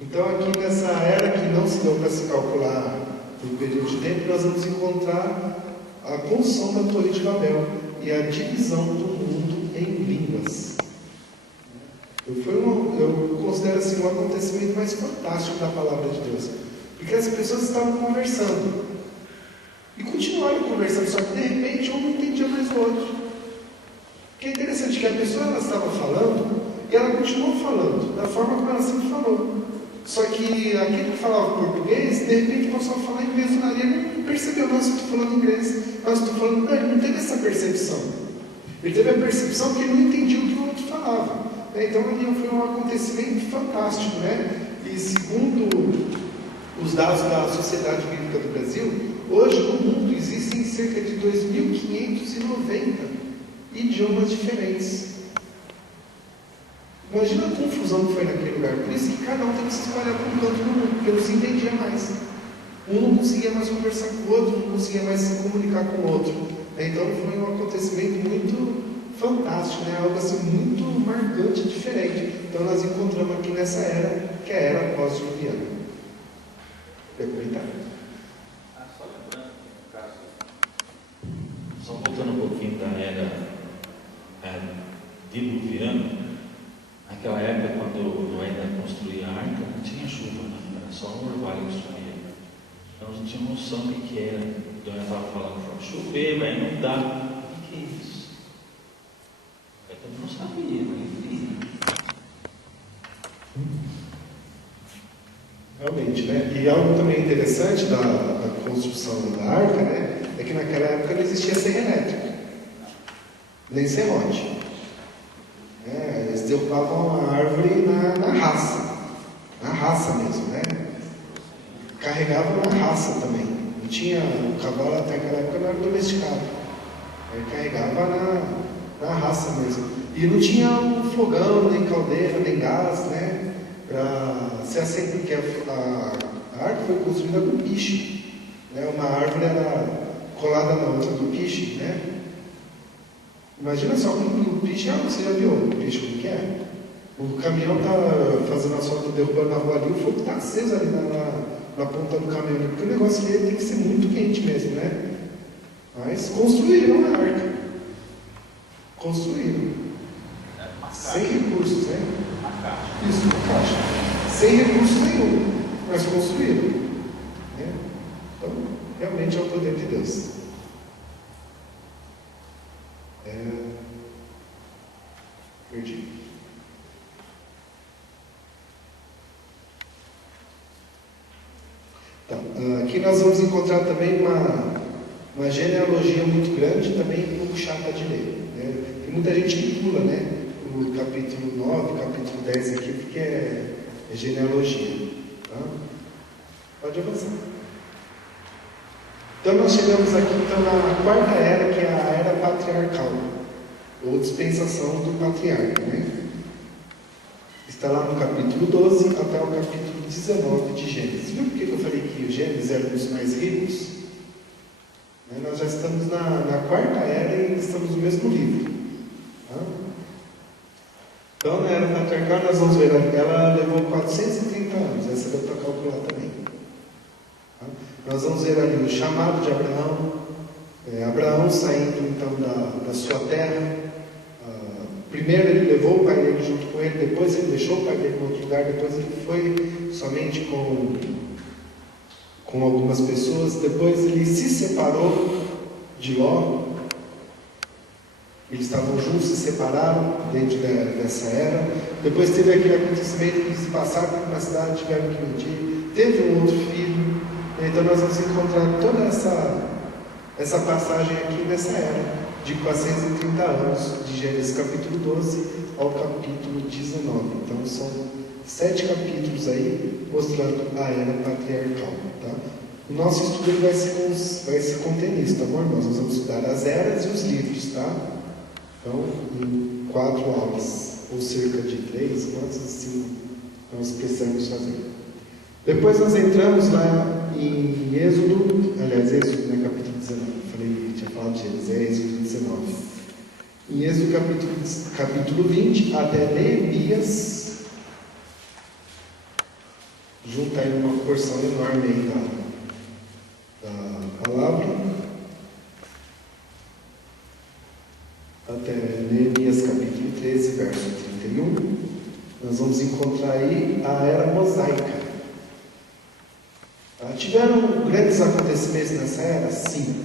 Então aqui nessa era que não se deu para se calcular no período de tempo, nós vamos encontrar a construção da Torre de Babel e a divisão do mundo em línguas. Eu considero assim um acontecimento mais fantástico da palavra de Deus. Porque as pessoas estavam conversando. E continuaram conversando, só que de repente um não entendia mais o outro. O que é interessante que a pessoa ela estava falando e ela continuou falando da forma como ela sempre falou. Só que aquele que falava português, de repente passou a falar inglês na área, ele não percebeu, nossa, eu estou falando inglês, nossa, estou falando. Não, ele não teve essa percepção. Ele teve a percepção que ele não entendia o que o outro falava. Então ali foi um acontecimento fantástico, né? E segundo os dados da Sociedade Bíblica do Brasil, hoje no mundo existem cerca de 2.590 idiomas diferentes. Imagina a confusão que foi naquele lugar. Por isso que cada um tem que se espalhar para um canto do mundo, porque não se entendia mais. Um não conseguia mais conversar com o outro, um não conseguia mais se comunicar com o outro. Então foi um acontecimento muito fantástico, né? Algo assim muito marcante e diferente. Então nós encontramos aqui nessa era, que é a era pós-diluviana. Quer comentar? Só lembrando, no caso, só voltando um pouquinho da era diluviana, naquela época, quando Noé ainda construía a arca, não tinha chuva, né? Era só um orvalho que subia. Então não tinha noção do que era. Então eu estava falando, vai chover, vai inundar. O que é isso? Eu não sabia, não entendi. Realmente, né? E algo também interessante da construção da arca, né? É que naquela época não existia serra elétrica, nem serrote. Eles derrubavam a árvore na raça mesmo, né? Carregavam na raça também. Não tinha, o cavalo até aquela época não era domesticado. Ele carregava na raça mesmo. E não tinha um fogão, nem caldeira, nem gás, né? Para se acender, porque a árvore foi construída com piche, né? Uma árvore era colada na outra do piche, né? Imagina só como o piche, você já viu o piche como que é? O caminhão está fazendo asfalto, derrubando a rua ali, o fogo está aceso ali na ponta do caminhão, porque o negócio ali tem que ser muito quente mesmo, né? Mas construíram a arca. Construíram. Sem recursos, né? Isso, uma caixa. Sem recurso nenhum, mas construíram. Né? Então, realmente é o poder de Deus. Perdi. Então, aqui nós vamos encontrar também uma genealogia muito grande, também muito chata de ler. Né? Tem muita gente que pula, né? O capítulo 9, capítulo 10 aqui, porque é genealogia. Tá? Pode avançar. Então nós chegamos aqui então, na quarta era, que é a era patriarcal, ou dispensação do patriarca. Né? Está lá no capítulo 12 até o capítulo 19 de Gênesis. Viu por que eu falei que o Gênesis era um dos mais ricos? Nós já estamos na quarta era e estamos no mesmo livro. Tá? Então, na era patriarcal, nós vamos ver, ela levou 430 anos, essa deu para calcular também. Tá? Nós vamos ver ali o chamado de Abraão, Abraão saindo então da sua terra. Primeiro ele levou o pai dele junto com ele, depois ele deixou o pai dele em outro lugar, depois ele foi somente com algumas pessoas, depois ele se separou de Ló. Eles estavam juntos, se separaram dentro dessa era. Depois teve aquele acontecimento que eles passaram por uma cidade, tiveram que mentir. Teve um outro filho. Então nós vamos encontrar toda essa passagem aqui nessa era, de 430 anos, de Gênesis capítulo 12 ao capítulo 19. Então são 7 capítulos aí, mostrando a era patriarcal. Tá? O nosso estudo ele vai se conter nisso, tá bom, irmãos? Nós vamos estudar as eras e os livros, tá? Então, em 4 aulas, ou cerca de 3, quantos assim nós precisamos fazer. Depois nós entramos lá em Êxodo, né, capítulo 19. Falei, tinha falado de Gênesis, é Êxodo 19. Em Êxodo capítulo 20 até Neemias, junta aí uma porção enorme aí da palavra. Até Neemias capítulo 13, verso 31, nós vamos encontrar aí a era mosaica. Tiveram grandes acontecimentos nessa era? Sim.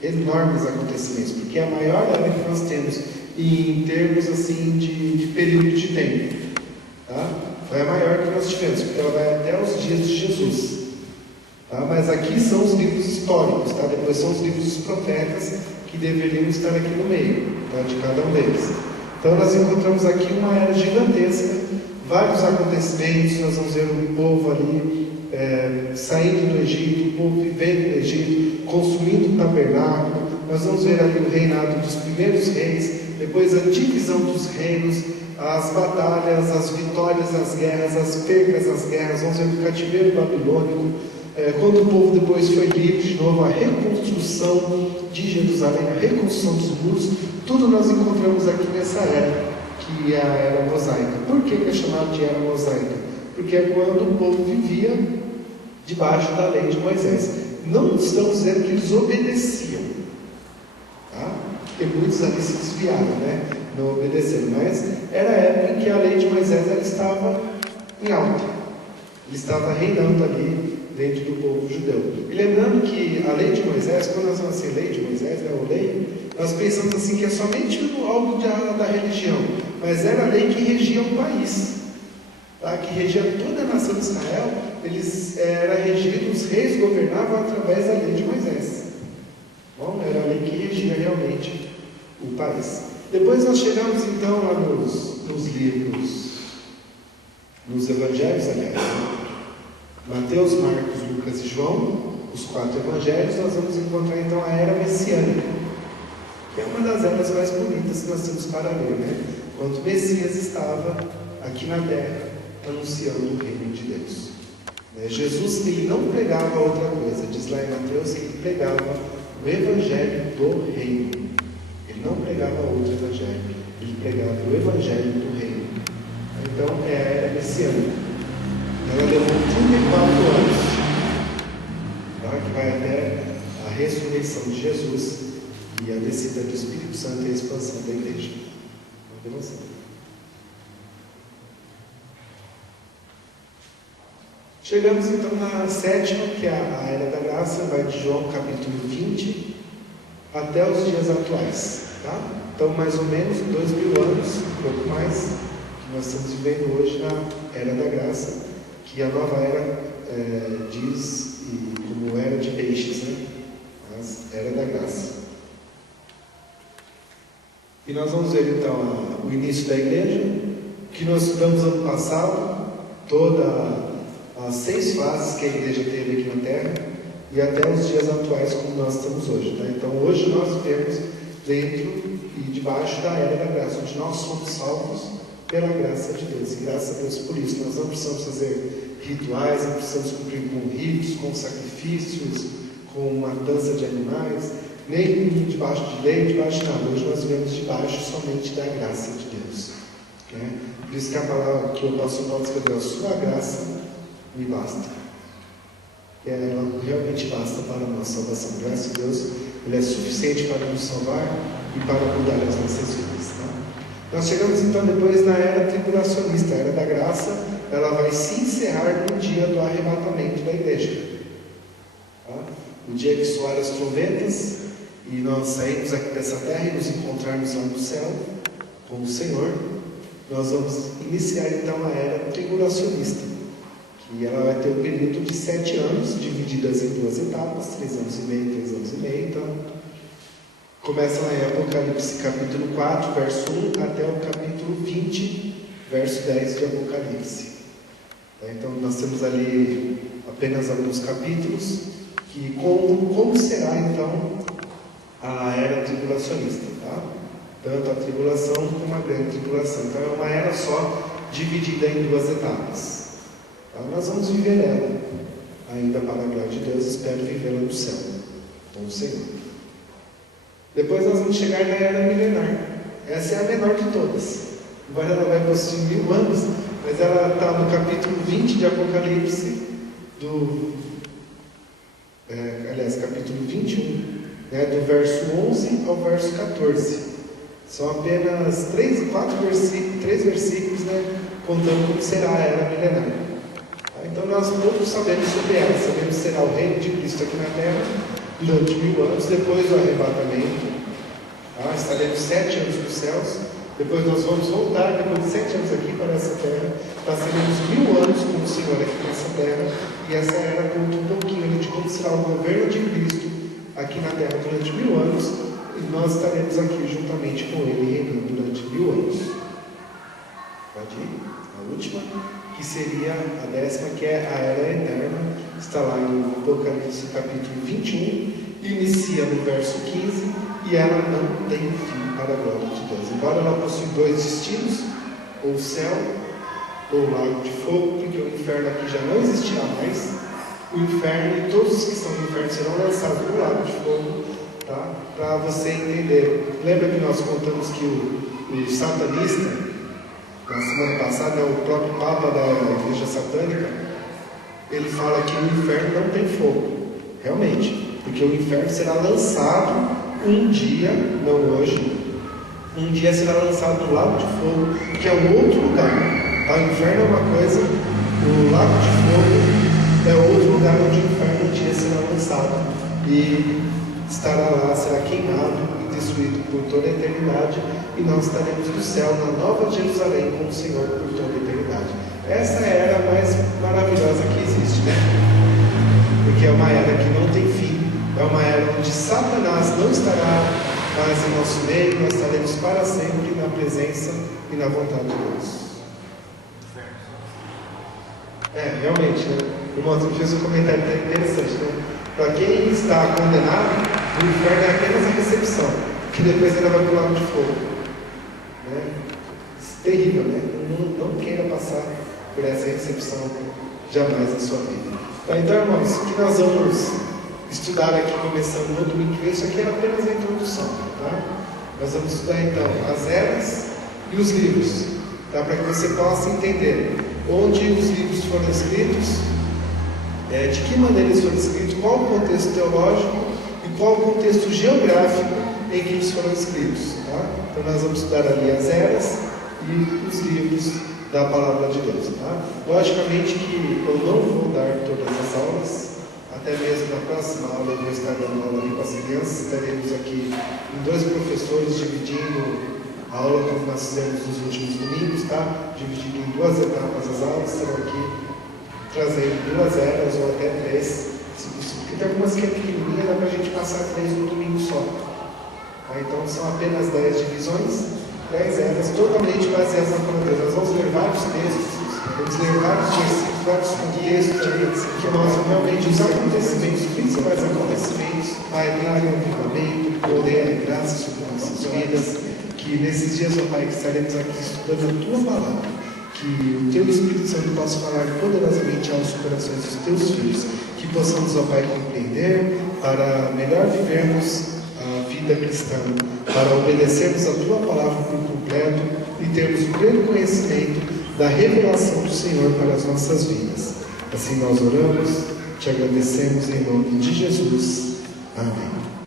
Enormes acontecimentos, porque é a maior era que nós temos em termos assim de período de tempo. Tá? Foi a maior que nós nós tivemos, porque ela vai até os dias de Jesus. Tá? Mas aqui são os livros históricos, tá? Depois são os livros dos profetas que deveriam estar aqui no meio, tá? De cada um deles. Então nós encontramos aqui uma era gigantesca, vários acontecimentos. Nós vamos ver o povo ali saindo do Egito, o povo vivendo no Egito, construindo o tabernáculo. Nós vamos ver ali o reinado dos primeiros reis, depois a divisão dos reinos, as batalhas, as vitórias, as guerras, as perdas, as guerras. Vamos ver o cativeiro babilônico, quando o povo depois foi livre de novo, a reconstrução de Jerusalém, a reconstrução dos muros. Tudo nós encontramos aqui nessa era, que é a era mosaica. Por que é chamado de era mosaica? Porque é quando o povo vivia debaixo da lei de Moisés. Não estamos dizendo que eles obedeciam, tá? Porque muitos ali se desviaram, né? Não obedeceram, mas era a época em que a lei de Moisés ela estava em alta, ele estava reinando ali dentro do povo judeu. E lembrando que a lei de Moisés, quando nós vamos assim, lei de Moisés, né, ou lei, nós pensamos assim que é somente algo da religião, mas era a lei que regia o país, tá? Que regia toda a nação de Israel. Eles era regido, os reis governavam através da lei de Moisés. Bom, era a lei que regia realmente o país. Depois nós chegamos então lá nos livros, nos evangelhos, aliás, né? Mateus, Marcos, Lucas e João, os 4 evangelhos. Nós vamos encontrar então a era messiânica, que é uma das eras mais bonitas que nós temos para ler, né? Quando o Messias estava aqui na terra anunciando o reino de Deus. Jesus, ele não pregava outra coisa. Diz lá em Mateus que ele pregava o evangelho do reino. Ele não pregava outro evangelho, ele pregava o evangelho do reino. Então é a era messiânica. Ela levou 34 anos, tá? Que vai até a ressurreição de Jesus e a descida do Espírito Santo e a expansão da igreja. Vamos ver. Chegamos então na 7ª, que é a Era da Graça, vai de João capítulo 20 até os dias atuais. Tá? Então, mais ou menos 2000 anos, um pouco mais, que nós estamos vivendo hoje na Era da Graça, que a nova era diz como era de peixes, né? Mas era da graça. E nós vamos ver então o início da igreja, que nós estudamos ano passado, todas as 6 fases que a igreja teve aqui na terra, e até os dias atuais como nós estamos hoje. Tá? Então hoje nós vivemos dentro e debaixo da era da graça, onde nós somos salvos pela graça de Deus, e graças a Deus por isso. Nós não precisamos fazer rituais, não precisamos cumprir com ritos, com sacrifícios, com matança de animais, nem debaixo de lei, debaixo de nada. Hoje nós vivemos debaixo somente da graça de Deus, né? Por isso que a palavra que o apóstolo Paulo escreveu, a sua graça me basta. Ela realmente basta para a nossa salvação. Graças a Deus, Ele é suficiente para nos salvar e para mudar as nossas vidas, tá? Nós chegamos então depois na era tribulacionista. A era da graça, ela vai se encerrar no dia do arrebatamento da igreja, tá? O dia que soar as trombetas e nós sairmos aqui dessa terra e nos encontrarmos lá no céu com o Senhor, nós vamos iniciar então a era tribulacionista, que ela vai ter um período de 7 anos, divididas em 2 etapas, 3 anos e meio, 3 anos e meio. Então começa lá em Apocalipse capítulo 4, verso 1 até o capítulo 20, verso 10 de Apocalipse. Então nós temos ali apenas alguns capítulos que contam como será então a era tribulacionista, tá? Tanto a tribulação como a grande tribulação. Então é uma era só, dividida em 2 etapas, tá? Nós vamos viver ela ainda para a glória de Deus. Espero vivê-la no céu com o Senhor. Depois nós vamos chegar na era milenar. Essa é a menor de todas, embora ela vai possuir 1000 anos, mas ela está no capítulo 20 de Apocalipse, capítulo 21, né, do verso 11 ao verso 14. São apenas 3 versículos, né, contando como será a era milenar. Então nós pouco sabemos sobre ela. Sabemos que será o reino de Cristo aqui na terra durante 1000 anos, depois do arrebatamento. Estaremos 7 anos nos céus. Depois nós vamos voltar, depois de 7 anos aqui para essa terra. Passaremos 1000 anos com Senhor aqui nessa terra, e essa era conta um pouquinho de como será o governo de Cristo aqui na terra durante 1000 anos, e nós estaremos aqui juntamente com Ele, reinando durante 1000 anos. Pode ir? A última, que seria a 10ª, que é a era eterna, está lá em Apocalipse capítulo 21, inicia no verso 15, e ela não tem fim para a glória de Deus. Embora ela possua 2 destinos, ou o céu, ou o lago de fogo, porque o inferno aqui já não existirá mais. O inferno e todos os que estão no inferno serão lançados no lago de fogo, tá? Para você entender. Lembra que nós contamos que o satanista, na semana passada, é o próprio Papa da Igreja Satânica, ele fala que o inferno não tem fogo, realmente, porque o inferno será lançado um dia, não hoje, um dia será lançado no lago de fogo, que é um outro lugar. O inferno é uma coisa, o lago de fogo é outro lugar onde o inferno um dia será lançado e estará lá, será queimado e destruído por toda a eternidade, e nós estaremos no céu, na Nova Jerusalém, com o Senhor por toda a eternidade. Essa é a era mais maravilhosa que existe, né? Porque é uma era que não tem fim, é uma era onde Satanás não estará mais em nosso meio, nós estaremos para sempre na presença e na vontade de Deus. Realmente, né? Irmão, tu fez um comentário interessante, né? Para quem está condenado, o inferno é apenas a recepção, que depois ainda vai para o lago de fogo, né? Isso é terrível, né? Não queira passar por essa recepção jamais na sua vida. Tá, então, irmãos, o que nós vamos estudar aqui, começando no domingo que vem, isso aqui era apenas a introdução, tá? Nós vamos estudar então as eras e os livros, tá? Para que você possa entender onde os livros foram escritos, de que maneira eles foram escritos, qual o contexto teológico e qual o contexto geográfico em que eles foram escritos, tá? Então nós vamos estudar ali as eras e os livros da Palavra de Deus, tá? Logicamente que eu não vou dar todas as aulas, até mesmo na próxima aula eu vou estar dando aula ali com as crianças, estaremos aqui em 2 professores dividindo a aula como nós fizemos nos últimos domingos, tá? Dividindo em 2 etapas as aulas, estarão aqui trazendo 2 eras ou até 3, se possível, porque tem algumas que é pequenininha, dá para a gente passar 3 no domingo só, tá? Então são apenas 10 divisões, 10 eras, totalmente baseadas na palavra de Deus. Nós vamos ler vários textos, vamos ler vários versículos, vários contextos, que mostram realmente os acontecimentos, os principais acontecimentos, a entrar em avivamento, poder e graça sobre nossas vidas, que nesses dias, ó Pai, que estaremos aqui estudando a Tua Palavra, que o Teu Espírito Santo possa falar poderosamente aos corações dos Teus filhos, que possamos, ó Pai, compreender para melhor vivermos a vida cristã, para obedecermos a Tua Palavra por completo e termos o pleno conhecimento da revelação do Senhor para as nossas vidas. Assim nós oramos, te agradecemos em nome de Jesus. Amém.